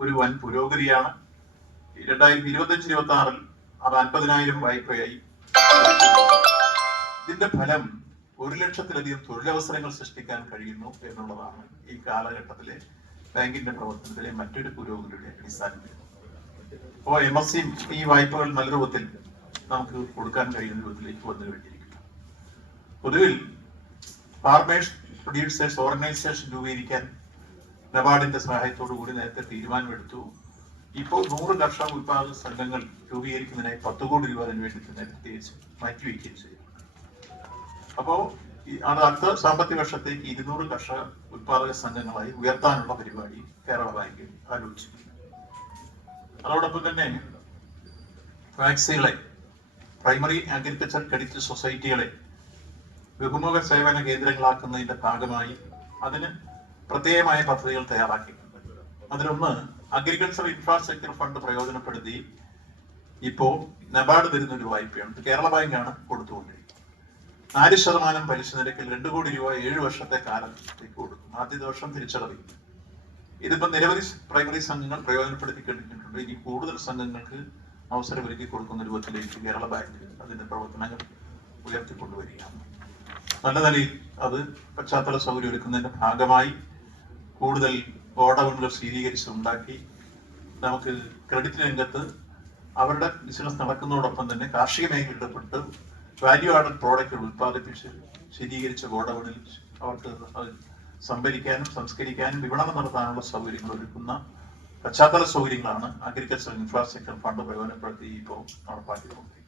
ഒരു വൻ പുരോഗതിയാണ്. 2025-26 അത് 50,000 വായ്പയായി. ഇതിന്റെ ഫലം 1,00,000-ലധികം തൊഴിലവസരങ്ങൾ സൃഷ്ടിക്കാൻ കഴിയുന്നു എന്നുള്ളതാണ് ഈ കാലഘട്ടത്തിലെ ബാങ്കിന്റെ പ്രവർത്തനത്തിലെ മറ്റൊരു പുരോഗതിയുടെ അടിസ്ഥാനത്തിൽ. അപ്പോൾ MSE ഈ വായ്പകൾ നല്ല രൂപത്തിൽ നമുക്ക് കൊടുക്കാൻ കഴിയുന്ന രൂപത്തിലേക്ക് വന്നു കഴിഞ്ഞിരിക്കുന്നു. പൊതുവിൽ ഫാർമേഴ്സ് പ്രൊഡ്യൂസേഴ്സ് ഓർഗനൈസേഷൻ രൂപീകരിക്കാൻ നബാർഡിന്റെ സഹായത്തോടു കൂടി നേരത്തെ തീരുമാനമെടുത്തു. ഇപ്പോൾ 100 കർഷക ഉത്പാദക സംഘങ്ങൾ രൂപീകരിക്കുന്നതിനായി 10 കോടി രൂപ അതിനുവേണ്ടി തന്നെ പ്രത്യേകിച്ച് മാറ്റിവെക്കുകയും ചെയ്തു. അപ്പോൾ അത് അടുത്ത സാമ്പത്തിക വർഷത്തേക്ക് 200 കർഷക ഉത്പാദക സംഘങ്ങളായി ഉയർത്താനുള്ള പരിപാടി കേരള ബാങ്ക് ആലോചിച്ചു. അതോടൊപ്പം തന്നെ വാക്സികളെ, പ്രൈമറി അഗ്രികൾച്ചർ ക്രെഡിറ്റ് സൊസൈറ്റികളെ ബഹുമുഖ സേവന കേന്ദ്രങ്ങളാക്കുന്നതിന്റെ ഭാഗമായി അതിന് പ്രത്യേകമായ പദ്ധതികൾ തയ്യാറാക്കിയിട്ടുണ്ട്. അതിലൊന്ന് അഗ്രികൾച്ചർ ഇൻഫ്രാസ്ട്രക്ചർ ഫണ്ട് പ്രയോജനപ്പെടുത്തി ഇപ്പോൾ നബാർഡ് തരുന്ന ഒരു വായ്പയാണ്. കേരള ബാങ്കാണ് കൊടുത്തുകൊണ്ടിരിക്കുന്നത്. 4% പലിശ നിരക്കിൽ 2 കോടി രൂപ 7 വർഷത്തെ കാലത്തേക്ക് കൊടുക്കും. ആദ്യത്തെ വർഷം തിരിച്ചടവിൽ. ഇതിപ്പോ നിരവധി പ്രൈമറി സംഘങ്ങൾ പ്രയോജനപ്പെടുത്തി കഴിഞ്ഞിട്ടുണ്ട്. ഇനി കൂടുതൽ സംഘങ്ങൾക്ക് അവസരമൊരുക്കി കൊടുക്കുന്ന രൂപത്തിലേക്ക് കേരള ബാങ്ക് അതിന്റെ പ്രവർത്തനങ്ങൾ ഉയർത്തിക്കൊണ്ടുവരികയാണ്. നല്ല നിലയിൽ അത് പശ്ചാത്തല സൗകര്യം ഒരുക്കുന്നതിന്റെ ഭാഗമായി കൂടുതൽ ഗോഡൌണുകൾ സ്ഥിരീകരിച്ചുണ്ടാക്കി നമുക്ക് ക്രെഡിറ്റ് രംഗത്ത് അവരുടെ ബിസിനസ് നടക്കുന്നതോടൊപ്പം തന്നെ കാർഷിക മേഖലയിൽ ഇടപെട്ട് വാല്യൂ ആഡഡ് പ്രോഡക്റ്റുകൾ ഉത്പാദിപ്പിച്ച് ശീതീകരിച്ച ഗോഡൌണിൽ അവർക്ക് സംഭരിക്കാനും സംസ്കരിക്കാനും വിപണനം നടത്താനുള്ള സൗകര്യങ്ങൾ ഒരുക്കുന്ന പശ്ചാത്തല സൗകര്യങ്ങളാണ് അഗ്രികൾച്ചർ ഇൻഫ്രാസ്ട്രക്ചർ ഫണ്ട് പ്രയോജനപ്പെടുത്തി ഇപ്പോൾ നടപ്പാക്കിക്കൊണ്ടിരിക്കുന്നത്.